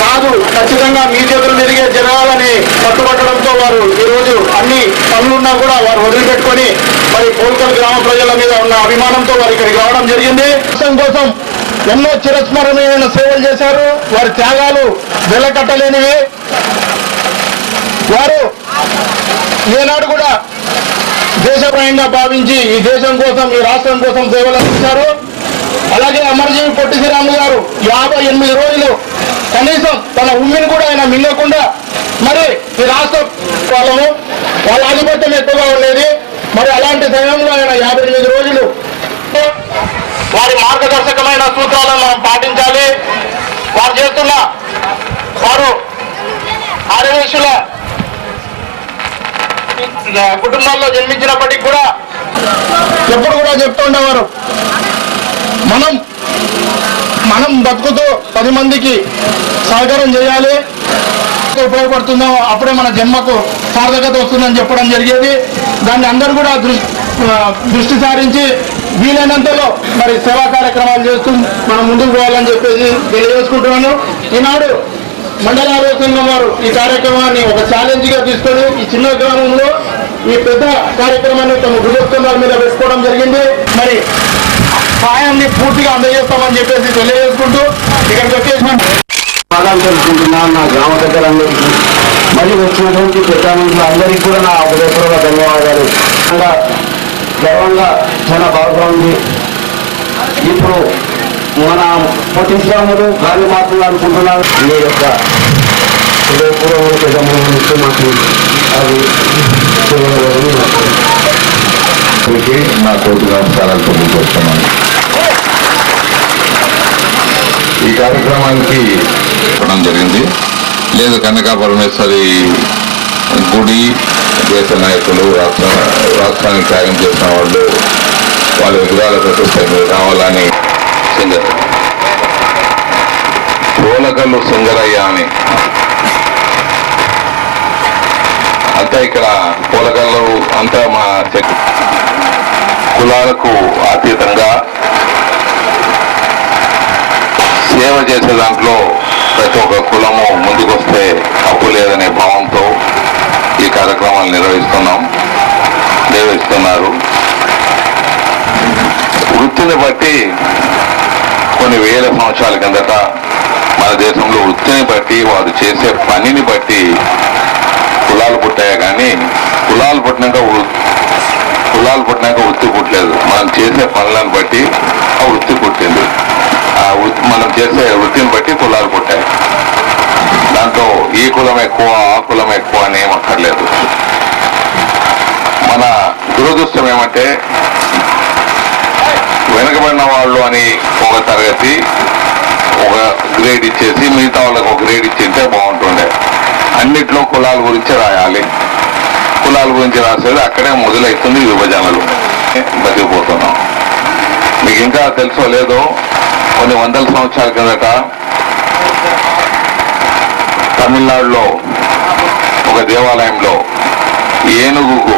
కాదు ఖచ్చితంగా మీ చేతుల మీదుగా జరగాలని పట్టుబట్టడంతో వారు ఈరోజు అన్ని పనులున్నా కూడా వారు వదిలిపెట్టుకొని మరి పోల్కల్ గ్రామ ప్రజల మీద ఉన్న అభిమానంతో వారు ఇక్కడికి రావడం జరిగింది. కోసం ఎన్నో చిరస్మరణీయమైన సేవలు చేశారు. వారి త్యాగాలు వెలకట్టలేనివి. వారు ఏనాడు కూడా దేశప్రాయంగా భావించి ఈ దేశం కోసం ఈ రాష్ట్రం కోసం సేవలు అందించారు. అలాగే అమరజీవి పొట్టి శ్రీరాములు గారు 58 రోజులు కనీసం తన ఉమ్మిని కూడా ఆయన మింగకుండా మరి ఈ రాష్ట్ర వాళ్ళ ఆధిపత్యం ఎక్కువగా ఉండేది. మరి అలాంటి సమయంలో ఆయన 58 రోజులు వారి మార్గదర్శకమైన సూత్రాలను మనం పాటించాలి. వారు చేస్తున్న వారు ఆర్యవైశ్యుల కుటుంబాల్లో జన్మించినప్పటికీ కూడా ఎప్పుడు కూడా చెప్తుండేవారు, మనం బతుకుతూ 10 మందికి సహకారం చేయాలి, ఉపయోగపడుతుందో అప్పుడే మన జన్మకు సార్థకత వస్తుందని చెప్పడం జరిగేది. దాన్ని అందరూ కూడా దృష్టి సారించి వీలైనంతలో మరి సేవా కార్యక్రమాలు చేస్తూ మనం ముందుకు పోవాలని చెప్పేసి తెలియజేసుకుంటున్నాను. ఈనాడు మండల ఆరోగ్య సంఘం వారు ఈ కార్యక్రమాన్ని ఒక ఛాలెంజ్ గా తీసుకొని ఈ చిన్న గ్రామంలో ఈ పెద్ద కార్యక్రమాన్ని తమ గురుస్తుల మీద పెట్టుకోవడం జరిగింది. మరి సాయాన్ని పూర్తిగా అందజేస్తామని చెప్పేసి తెలియజేసుకుంటూ ఇక్కడికి వచ్చేసిన బాగా తెలుసుకుంటున్నాను. నా గ్రామ దగ్గరందరికీ మళ్ళీ వచ్చినటువంటి పెద్ద మనుషులు అందరికీ కూడా నా హృదయపూర్వక ధన్యవాదాలు. గర్వంగా చాలా బాగా ఉంది. ఇప్పుడు మన పొట్టి శ్రీరాములు గాలి మాత్రం అనుకుంటున్నారు. మీ యొక్క హృదయపూర్వక పెద్ద మనుషులు మాకు అది నా కోటి నమస్కారాలు తెలియజేస్తున్నాను. ఈ కార్యక్రమానికి ఇవ్వడం జరిగింది. లేదు కనకా పరమేశ్వరి గుడి దేశ నాయకులు రాష్ట్రానికి త్యాగం చేసిన వాళ్ళు వాళ్ళ విగ్రహాల ప్రతిష్ట రావాలని పోలకల్లు సింగరయ్య అని అంతా ఇక్కడ పోలకల్లు అంతా మా కులాలకు అతీతంగా సేవ చేసే దాంట్లో ప్రతి ఒక్క కులము ముందుకొస్తే తప్పు లేదనే భావంతో ఈ కార్యక్రమాలు నిర్వహిస్తున్నాం. సేవిస్తున్నారు. వృత్తిని బట్టి కొన్ని వేల సంవత్సరాల కిందట మన దేశంలో వృత్తిని బట్టి వారు చేసే పనిని బట్టి కులాలు పుట్టాయి. కానీ కులాలు పుట్టినాక వృత్తి పుట్టలేదు. మనం చేసే పనులను బట్టి ఆ వృత్తి పుట్టింది. మనం చేసే వృత్తిని బట్టి కులాలు పుట్టాయి. దాంట్లో ఈ కులం ఎక్కువ ఆ కులం ఎక్కువ అని ఏం అక్కర్లేదు. మన దురదృష్టం ఏమంటే వెనకబడిన వాళ్ళు అని ఒక తరగతి ఒక గ్రేడ్ ఇచ్చేసి మిగతా వాళ్ళకి ఒక గ్రేడ్ ఇచ్చింటే బాగుంటుండే. అన్నిట్లో కులాల గురించి రాయాలి. కులాల గురించి రాసేది అక్కడే మొదలవుతుంది విభజనలు. బతికిపోతున్నాం. మీకు ఇంకా తెలుసో లేదో కొన్ని వందల సంవత్సరాల కిందట తమిళనాడులో ఒక దేవాలయంలో ఏనుగుకు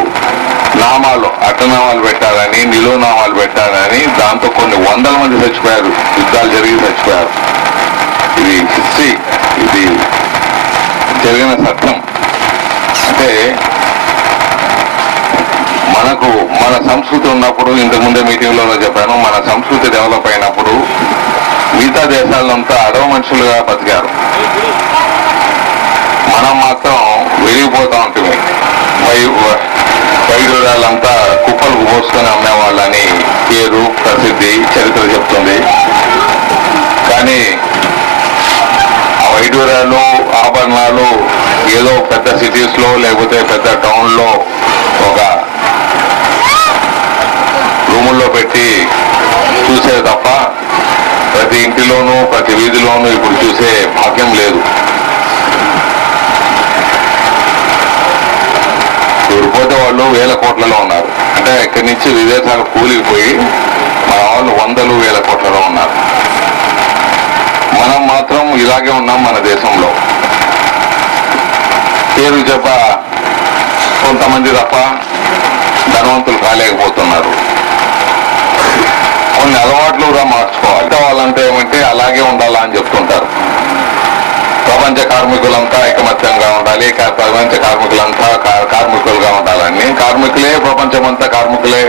నామాలు అడ్డనామాలు పెట్టాలని నిలువునామాలు పెట్టాలని దాంతో కొన్ని వందల మంది చచ్చిపోయారు. యుద్ధాలు జరిగి చచ్చిపోయారు. ఇది హిస్టరీ, ఇది జరిగిన సత్యం. అంటే మనకు మన సంస్కృతి ఉన్నప్పుడు, ఇంతకుముందే మీటింగ్లో చెప్పాను, మన సంస్కృతి డెవలప్ అయినప్పుడు మిగతా దేశాలంతా అడవ మనుషులుగా బతికారు. మనం మాత్రం వెలిగిపోతా ఉంటుంది. వైద్యురాలంతా కుప్పలు పోసుకొని అమ్మేవాళ్ళని పేరు ప్రసిద్ధి చరిత్ర చెప్తుంది. కానీ ఆ వైద్యురాలు ఆభరణాలు ఏదో పెద్ద సిటీస్లో లేకపోతే పెద్ద టౌన్లో ఒక రూముల్లో పెట్టి చూసేది తప్ప ప్రతి ఇంటిలోనూ ప్రతి వీధిలోనూ ఇప్పుడు చూసే భాగ్యం లేదు. ఊరిపోతే వాళ్ళు వేల కోట్లలో ఉన్నారు. అంటే ఇక్కడి నుంచి విదేశాలు కూలిపోయి మన వాళ్ళు వందలు వేల కోట్లలో ఉన్నారు. మనం మాత్రం ఇలాగే ఉన్నాం. మన దేశంలో పేరు చెప్ప కొంతమంది తప్ప ధనవంతులు కాలేకపోతున్నారు. కొన్ని అలవాట్లు కూడా మార్చుకోవాలి. వాళ్ళంటే ఏమంటే అలాగే ఉండాలా అని చెప్తుంటారు. ప్రపంచ కార్మికులంతా ఐకమత్యంగా ఉండాలి, ప్రపంచ కార్మికులంతా కార్మికులుగా ఉండాలని. కార్మికులే ప్రపంచమంతా కార్మికులే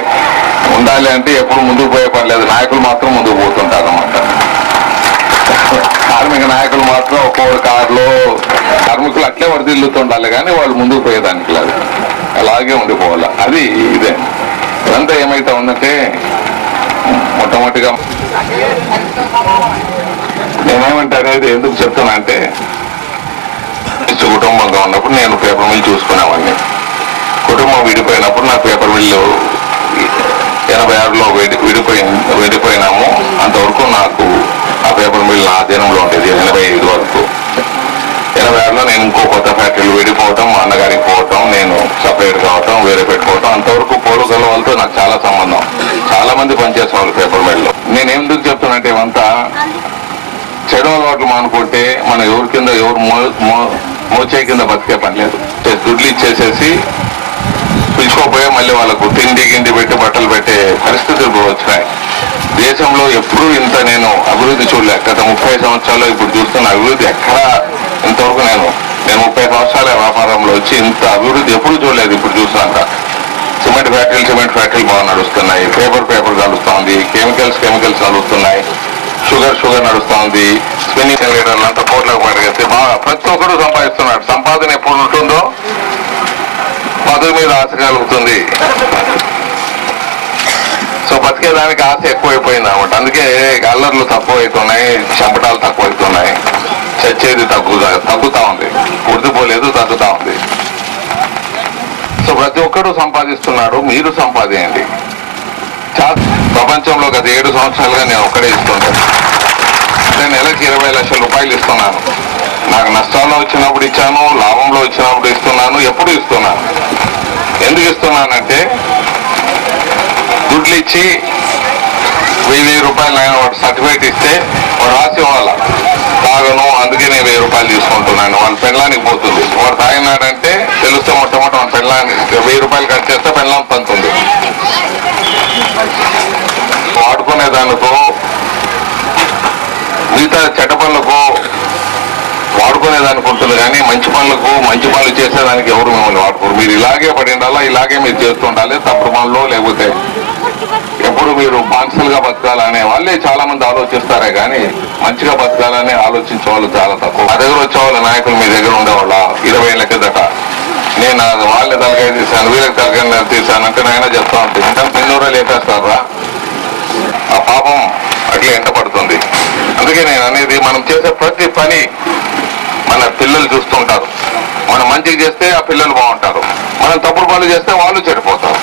ఉండాలి అంటే ఎప్పుడు ముందుకు పోయే పని లేదు. నాయకులు మాత్రం ముందుకు పోతుంటారు అన్నమాట. కార్మిక నాయకులు మాత్రం ఒక్కొక్క కారులో కార్మికులు అట్లే వర్దిల్లుతుండాలి కానీ వాళ్ళు ముందుకు పోయేదానికి లేదు. అలాగే ఉండిపోవాలి. అది ఇదే. ఇదంతా ఏమైతే ఉందంటే మొట్టమొదటిగా నేనేమంటే అనేది ఎందుకు చెప్తున్నా అంటే కుటుంబంగా ఉన్నప్పుడు నేను పేపర్ మిల్ చూసుకునేవాడిని. కుటుంబం విడిపోయినప్పుడు నా పేపర్ మిల్లు 86లో విడిపోయినాము. అంతవరకు నాకు ఆ పేపర్ మిల్ నా అధీనంలో ఉండేది. 85 వరకు. 86లో నేను ఇంకో కొత్త ఫ్యాక్టరీలు విడిపోవటం, మా అన్నగారికి పోవటం, నేను సపరేట్ కావటం, వేరే పెట్టుకోవటం. అంతవరకు పోలుగల వాళ్ళతో నాకు చాలా సంబంధం. చాలా మంది పనిచేసేవాళ్ళు పేపర్ మిల్లో. నేను ఎందుకు చెప్తున్నట్టే ఇవంతా చెడు అలవాట్లు మానుకుంటే మనం ఎవరి కింద ఎవరు మోచే కింద బతికే పని లేదు. దుడ్లు ఇచ్చేసేసి పిలుచుకోపోయే మళ్ళీ వాళ్ళకు తిండి గిండి పెట్టి బట్టలు పెట్టే పరిస్థితులు వచ్చినాయి. దేశంలో ఎప్పుడు ఇంత నేను అభివృద్ధి చూడలే. గత 30 సంవత్సరాల్లో ఇప్పుడు చూస్తున్న అభివృద్ధి ఎక్కడా ఇంతవరకు నేను 30 సంవత్సరాల వ్యాపారంలో వచ్చి ఇంత అభివృద్ధి ఎప్పుడు చూడలేదు. ఇప్పుడు చూసాక సిమెంట్ ఫ్యాక్టరీలు బాగా నడుస్తున్నాయి. పేపర్ నడుస్తుంది. కెమికల్స్ నడుస్తున్నాయి. షుగర్ నడుస్తుంది. స్పిన్నింగ్ లీడర్లు అంతా కోట్లకు పడిగేస్తే బాగా ప్రతి ఒక్కరు సంపాదిస్తున్నాడు. సంపాదన ఎప్పుడు ఉంటుందో పదవి మీద ఆశ కలుగుతుంది. సో బతికేదానికి ఆశ ఎక్కువైపోయింది అన్నమాట. అందుకే అల్లర్లు తక్కువైతున్నాయి, చంపటాలు తక్కువైతున్నాయి, చచ్చేది తగ్గుతా ఉంది. ఉడిదిపోలేదు, తగ్గుతా ఉంది. సో ప్రతి ఒక్కరూ సంపాదిస్తున్నాడు. మీరు సంపాదించండి. ప్రపంచంలో గత 7 సంవత్సరాలుగా నేను ఒక్కడే ఇస్తున్నాను. అంటే నెలకి 20 లక్షల రూపాయలు ఇస్తున్నాను. నాకు నష్టాల్లో వచ్చినప్పుడు ఇచ్చాను, లాభంలో వచ్చినప్పుడు ఇస్తున్నాను, ఎప్పుడు ఇస్తున్నాను. ఎందుకు ఇస్తున్నానంటే దుడ్లు ఇచ్చి 1000 రూపాయలు ఆయన వాడు సర్టిఫికేట్ ఇస్తే వాడు రాసి ఇవ్వాలా తాగను, అందుకే నేను 1000 రూపాయలు తీసుకుంటున్నాను. వాళ్ళ పెళ్ళానికి పోతుంది. వాడు తాగినాడంటే తెలిస్తే మొట్టమొదటి వాళ్ళ పెళ్ళానికి 1000 రూపాయలు కట్ చేస్తే పెళ్ళాం పంతుంది. వాడుకునే దానికో మిగతా చెడ్డ పనులకు వాడుకునే చేసేదానికి ఉంటుంది కానీ మంచి పనులు చేసేదానికి ఎవరు మిమ్మల్ని వాడుకోరు. మీరు ఇలాగే పడి ఉండాలా, ఇలాగే మీరు చేస్తుండాలి. తప్పుడు పనులు లేకపోతే ఎప్పుడు మీరు బాన్సలుగా బతకాలనే వాళ్ళే చాలా మంది ఆలోచిస్తారే కానీ మంచిగా బతకాలని ఆలోచించే వాళ్ళు చాలా తక్కువ. మా దగ్గర వచ్చే వాళ్ళ నాయకులు మీ దగ్గర ఉండేవాళ్ళ 20 ఏళ్ళ కిందట నేను వాళ్ళని తలకాయ తీశాను, వీళ్ళకి తలకాయ తీశాను అంటే నాయన చెప్తా ఉంటుంది. ఇంకా 2 రోజులు లేపేస్తారా, ఆ పాపం అట్లా ఎంట పడుతుంది. అందుకే నేను అనేది మనం చేసే ప్రతి పని మన పిల్లలు చూస్తుంటారు. మనం మంచిగా చేస్తే ఆ పిల్లలు బాగుంటారు, మనం తప్పుడు పనులు చేస్తే వాళ్ళు చెడిపోతారు.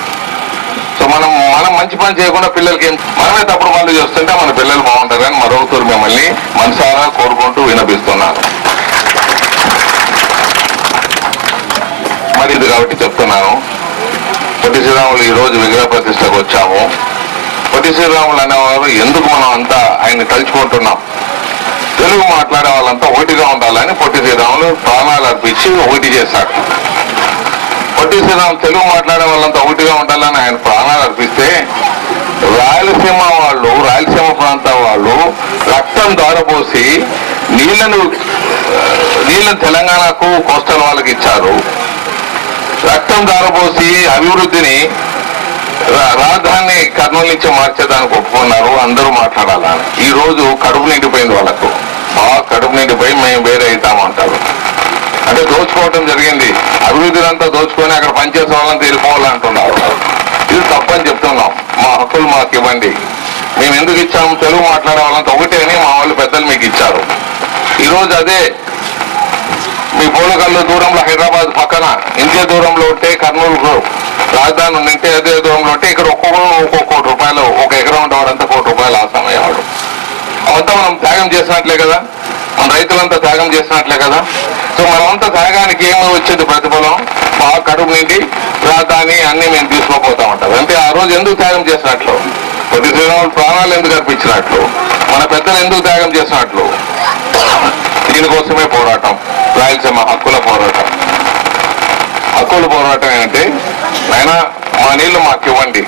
సో మనం మంచి పని చేయకుండా పిల్లలకి మనమే తప్పుడు పనులు చేస్తుంటే మన పిల్లలు బాగుంటారు అని మరొకరు మిమ్మల్ని మనసారా కోరుకుంటూ వినిపిస్తున్నాను. మరి ఇది కాబట్టి చెప్తున్నాను, పొట్టి శ్రీరాములు ఈరోజు విగ్రహ ప్రతిష్టకు వచ్చాము. పొట్టి శ్రీరాములు అనేవారు ఎందుకు మనం అంతా ఆయన్ని తలుచుకుంటున్నాం, తెలుగు మాట్లాడే వాళ్ళంతా ఒకటిగా ఉండాలని పొట్టి శ్రీరాములు ప్రాణాలు అర్పించి ఒకటి చేశాడు. పొట్టి శ్రీరాములు తెలుగు మాట్లాడే వాళ్ళంతా ఒకటిగా ఉండాలని ఆయన ప్రాణాలు అర్పిస్తే రాయలసీమ ప్రాంతం వాళ్ళు రక్తం దారపోసి నీళ్లను తెలంగాణకు కోస్టల్ వాళ్ళకి ఇచ్చారు. రక్తం దారపోసి అభివృద్ధిని రాజధాని కర్నూలు నుంచి మార్చేదానికి ఒప్పుకున్నారు. అందరూ మాట్లాడాలని. ఈ రోజు కడుపు నిండిపోయింది వాళ్ళకు, బాగా కడుపు నిండిపోయి మేము వేరే అవుతామంటారు. అంటే దోచుకోవటం జరిగింది. అభివృద్ధిని అంతా దోచుకొని అక్కడ పనిచేసే వాళ్ళని వెళ్ళిపోవాలంటున్నారు. ఇది తప్పని చెప్తున్నాం. మా హక్కులు మాకు ఇవ్వండి. మేము ఎందుకు ఇచ్చాము, తెలుగు మాట్లాడే వాళ్ళంతా ఒకటే అని మా వాళ్ళు పెద్దలు మీకు ఇచ్చారు. ఈరోజు అదే మీ పోలకల్లు దూరంలో హైదరాబాద్ పక్కన ఇంతే దూరంలో ఉంటే కర్నూలు రాజధాని ఉంటే అదే దూరంలో ఉంటే ఇక్కడ ఒక్కొక్క కోటి రూపాయలు, ఒక ఎకరం ఉండేవాడంతా ₹1 ఆసామయ్యేవాడు. అవంతా మనం త్యాగం చేసినట్లే కదా, మన రైతులంతా త్యాగం చేసినట్లే కదా. సో మనమంతా త్యాగానికి ఏమో వచ్చేది ప్రతిఫలం, బాగా కడుపు నిండి రాజధాని అన్ని మేము తీసుకోపోతామంటారు. అంటే ఆ రోజు ఎందుకు త్యాగం చేసినట్లు, పొట్టి శ్రీరాములు ప్రాణాలు ఎందుకు అర్పించినట్లు, మన పెద్దలు ఎందుకు త్యాగం చేసినట్లు, దీనికోసమే పోరాటం. రాయలసీమ హక్కుల పోరాటం. హక్కుల పోరాటం ఏంటంటే ఆయన మా నీళ్లు మాకు ఇవ్వండి,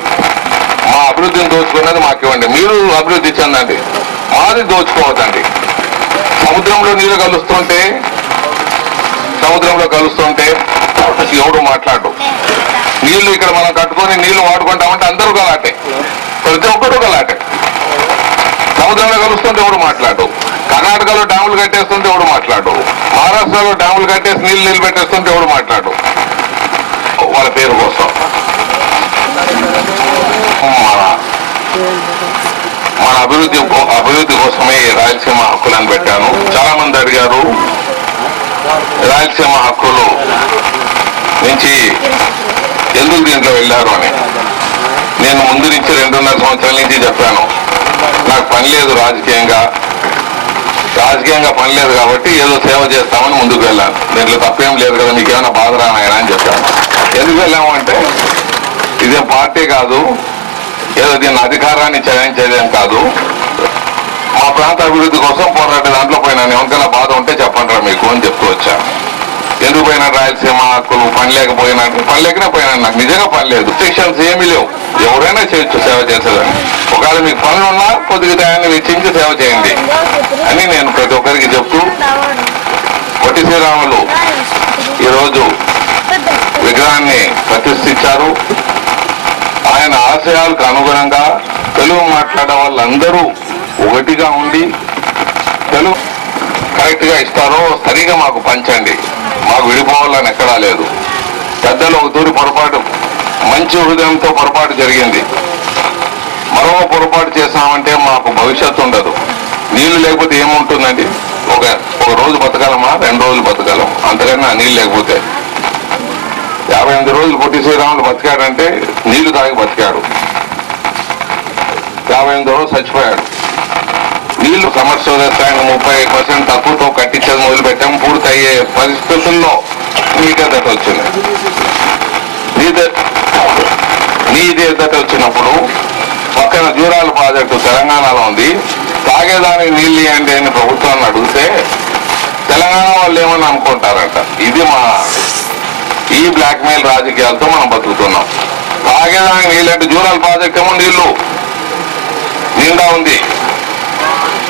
మా అభివృద్ధిని దోచుకున్నది మాకు ఇవ్వండి, మీరు అభివృద్ధి చెందండి, మాది దోచుకోవద్దండి. సముద్రంలో నీళ్లు కలుస్తుంటే ఎవడు మాట్లాడు. నీళ్లు ఇక్కడ మనం కట్టుకొని నీళ్లు వాడుకుంటామంటే అందరూ గలాటే, ప్రతి ఒక్కరు గలాటే. సముద్రంలో కలుస్తుంటే ఎవడు మాట్లాడు. కర్ణాటకలో డ్యాములు కట్టేస్తుంటే ఎవడు మాట్లాడు. మహారాష్ట్రలో డ్యాములు కట్టేసి నీళ్లు నిలబెట్టేస్తుంటే ఎవడు మాట్లాడు. వాళ్ళ పేరు కోసం మన అభివృద్ధి కోసమే రాయలసీమ హక్కులను పెట్టాను. చాలా మంది అడిగారు రాయలసీమ హక్కులు నుంచి ఎందుకు దీంట్లో వెళ్ళారు అని. నేను ముందు నుంచి 2.5 సంవత్సరాల నుంచి చెప్పాను, నాకు పని లేదు రాజకీయంగా పని లేదు కాబట్టి ఏదో సేవ చేస్తామని ముందుకు వెళ్ళాను. దీంట్లో తప్పేం లేదు కదా, మీకు ఏమైనా బాధ రానాయన అని చెప్పాను. ఎందుకు వెళ్ళాము అంటే ఇదేం పార్టీ కాదు, ఏదో దీన్ని అధికారాన్ని చలాయించేదేం కాదు, మా ప్రాంత అభివృద్ధి కోసం పోరాటే దాంట్లో పోయినాను. ఎవరికైనా బాధ ఉంటే చెప్పండి మీకు అని చెప్తూ వచ్చాను. ఎందుకు పోయినా రాయలసీమ హక్కులు పని లేకనే పోయినాను. నాకు నిజంగా పని లేదు, రిస్ట్రిక్షన్స్ ఏమీ లేవు, ఎవరైనా చేయొచ్చు సేవ చేసేదాన్ని. ఒకవేళ మీకు పనులు ఉన్నా కొద్దిగా టయాన్ని వెచ్చించి సేవ చేయండి అని నేను ప్రతి ఒక్కరికి చెప్తూ, పొట్టి శ్రీరాములు ఈరోజు విగ్రహాన్ని ప్రతిష్ఠించారు. ఆయన ఆశయాలకు అనుగుణంగా తెలుగు మాట్లాడే వాళ్ళందరూ ఒకటిగా ఉండి తెలుగు కరెక్ట్గా ఇస్తారో సరిగా మాకు పంచండి, మాకు విడిపోవాలని ఎక్కడా లేదు. పెద్దలు ఒక తూరి పొరపాటు, మంచి హృదయంతో పొరపాటు జరిగింది, మరో పొరపాటు చేసామంటే మాకు భవిష్యత్తు ఉండదు. నీళ్లు లేకపోతే ఏముంటుందండి, ఒక రోజు బతకాలమా, 2 రోజులు బతకాలం, అంతకన్నా నీళ్ళు లేకపోతే. 58 రోజులు పొట్టి శ్రీరాములు బతికాడంటే నీళ్లు తాగి బతికాడు. 58 రోజులు చచ్చిపోయాడు. నీళ్లు సమస్య 30% తక్కువతో కట్టించేది మొదలుపెట్టాము. పూర్తి అయ్యే పరిస్థితుల్లో నీటి వచ్చింది. నీటి వచ్చినప్పుడు పక్కన జూరాల ప్రాజెక్టు తెలంగాణలో ఉంది, తాగేదానికి నీళ్ళు ఇవ్వండి అని ప్రభుత్వాన్ని అడిగితే తెలంగాణ వాళ్ళు ఏమని అనుకుంటారంట. ఇది ఈ బ్లాక్మెయిల్ రాజకీయాలతో మనం బతుకుతున్నాం. తాగేదానికి నీళ్ళంటే జూరాల ప్రాజెక్ట్ ఏమో నీళ్లు నిండా ఉంది,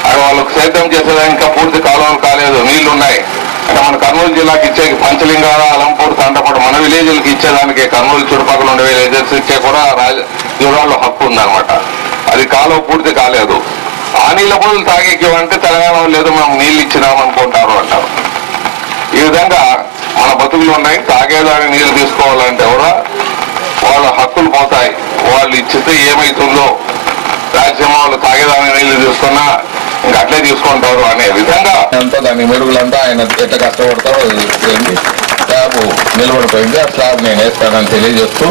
అది వాళ్ళకు సేద్యం చేసేదానికి ఇంకా పూర్తి కాలువలు కాలేదు, నీళ్లు ఉన్నాయి. మన కర్నూలు జిల్లాకి ఇచ్చే పంచలింగాల, అలంపూర్, తండపూడి మన విలేజ్లకి ఇచ్చేదానికి కర్నూలు చుట్టుపక్కల ఉండే విలేజెస్ ఇచ్చే కూడా జిల్లాలో హక్కు ఉందన్నమాట. అది కాలువ పూర్తి కాలేదు. ఆ నీళ్ళ బదులు తాగేకేమంటే తెలంగాణ లేదు మేము నీళ్ళు ఇచ్చినామనుకుంటారు అంటారు. ఈ విధంగా మన బతుకులు ఉన్నాయి. తాగేదాన్ని నీళ్ళు తీసుకోవాలంటే కూడా వాళ్ళ హక్కులు పోతాయి. వాళ్ళు ఇచ్చితే ఏమవుతుందో, రాజ్యం వాళ్ళు తాగేదాన్ని నీళ్లు తీసుకున్నా ఇంకా అట్లే తీసుకుంటారు అనే విధంగా అంతా దాని మెరుగులంతా ఆయన ఎట్లా కష్టపడతారో స్లాబ్ నిలబడిపోయింది. ఆ స్లాబ్ నేను వేస్తానని తెలియజేస్తూ,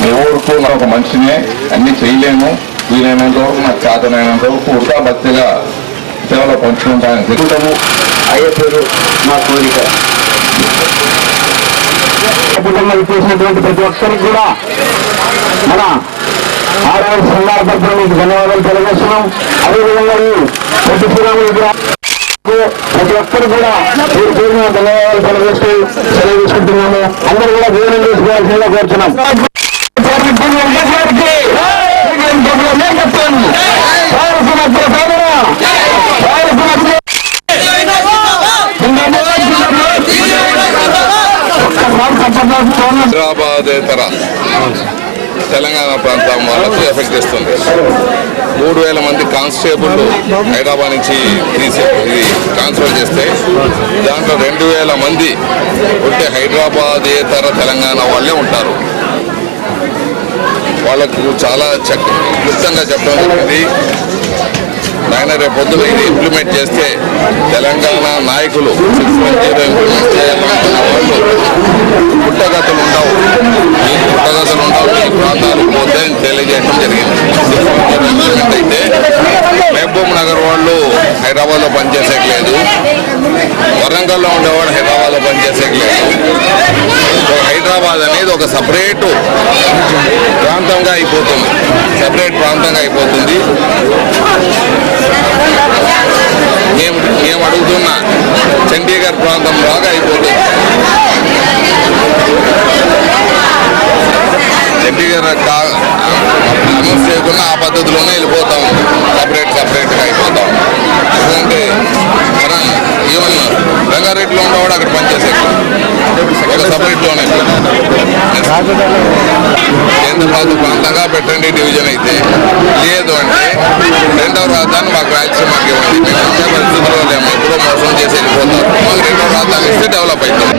మీ ఊరుకు నాకు ఒక మనిషినే అన్ని చేయలేము, వీలైనంత వరకు నాకు చేతనైనంత వరకు ఉడతా భక్తిగా సేవలో పంచుకుంటానని తెలుగుతాము. అయ్యే పేరు మా కోరిక. చేసినటువంటి ప్రతి ఒక్కరికి కూడా మన ఆడవారి సంఘాల తరఫున మీకు ధన్యవాదాలు తెలియజేస్తున్నాం. అదేవిధంగా ఈ ప్రతి ప్రతి ఒక్కరు కూడా మీరు పేరున ధన్యవాదాలు తెలియజేస్తూ సెలవు తీసుకుంటున్నాము. అందరూ కూడా దేవుని చేసుకోవాల్సిందిగా కోరుతున్నాం. హైదరాబాదేతర తెలంగాణ ప్రాంతం వాళ్ళకు ఎఫెక్ట్ చేస్తుంది. 3,000 మంది కానిస్టేబుల్ హైదరాబాద్ నుంచి ఇది ట్రాన్స్ఫర్ చేస్తే దాంట్లో 2,000 మంది ఉంటే హైదరాబాదేతర తెలంగాణ వాళ్ళే ఉంటారు. వాళ్ళకు చాలా క్లుప్తంగా చెప్పడం జరిగింది. ఆయన రేపు పొద్దున ఇది ఇంప్లిమెంట్ చేస్తే తెలంగాణ నాయకులు 610 ఇంప్లిమెంట్ చేయాలనుకున్న వాళ్ళు పుట్టగతులు ఉండవు, ఈ పుట్టగతులు ఉండవు, ఈ ప్రాంతాలు పోతే అని తెలియజేయడం జరిగింది. 610 ఇంప్లిమెంట్ అయితే మహబూబ్ నగర్ వాళ్ళు హైదరాబాద్లో పనిచేసేకి లేదు, వరంగల్లో ఉండేవాడు హైదరాబాద్లో పనిచేసేకి లేదు. హైదరాబాద్ అనేది ఒక సపరేటు ప్రాంతంగా అయిపోతుంది, సపరేట్ ప్రాంతంగా అయిపోతుంది. మేము అడుగుతున్న చండీగఢ్ ప్రాంతం లాగా అయిపోతుంది. చండీగఢ్ అనౌన్స్ చేయకుండా ఆ పద్ధతిలోనే వెళ్ళిపోతాం, సపరేట్గా అయిపోతాం. ఎందుకంటే మనం ఈవెన్ రంగారెడ్డిలో ఉండేవాడు అక్కడ పనిచేసే ఒక సపరేట్లోనే కేంద్రపాలిత ప్రాంతంగా పెట్టండి డివిజన్ అయితే. లేదు అంటే 2వ రాజధాని మాకు రాయలసీమకి ఇవ్వండి, మేము వచ్చే పరిస్థితుల్లో లేము, ఎప్పుడో మోసం చేసి వెళ్ళిపోతారు. మాకు 2వ రాజధాని ఇస్తే డెవలప్ అవుతుంది.